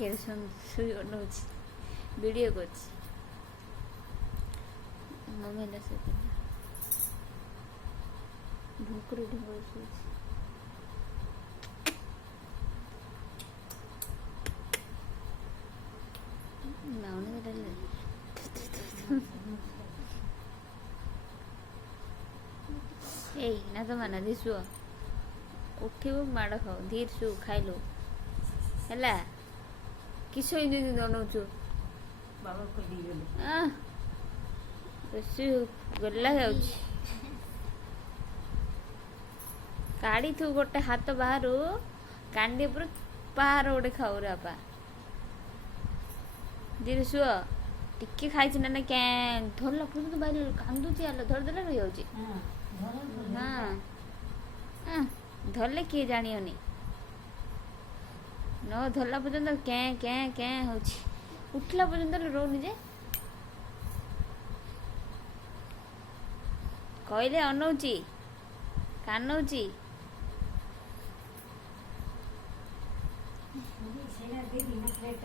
কে শুই অনଉଛି ভিডিও করছি মোবাইল আছে ঢুকুরে ঢুকুরে শুয়েছি না অনেক ଏଇ ନା ତ ମାନ ଦି ଶୁଅ ଉଠିବୁ ମାଡ଼ ଖାଉ ଧୀର ଶୁ ଖାଇଲୁ ହେଲା କି ଶୋଇ ଅନଉଛୁ ବେଶୀ ଗଲା ଯାଉଛି କାଢିଥିବୁ ଗୋଟେ ହାତ ବାହାରୁ କାଣ୍ଡି ଉପରେ ପାହାର ଗୋଟେ ଖାଉ ରେ ବାପା ଧୀରେ ଶୁଅ ଟିକେ ଖାଇଛି ନା ନା କ୍ୟାଁ ଧରିଲା ପର୍ଯ୍ୟନ୍ତ ବାଇଲ କାନ୍ଦୁଛି ଆଲୋ ଧରିଦେଲେ ରହିଯାଉଛି ନା ଧରିଲେ କିଏ ଜାଣିବନି ନ ଧରିଲା ପର୍ଯ୍ୟନ୍ତ କେଁ କେଁ କେଁ ହଉଛି ଉଠିଲା ପର୍ଯ୍ୟନ୍ତ ରହୁନି ଯେ କହିଲେ ଅନଉଛି କାନଉଛି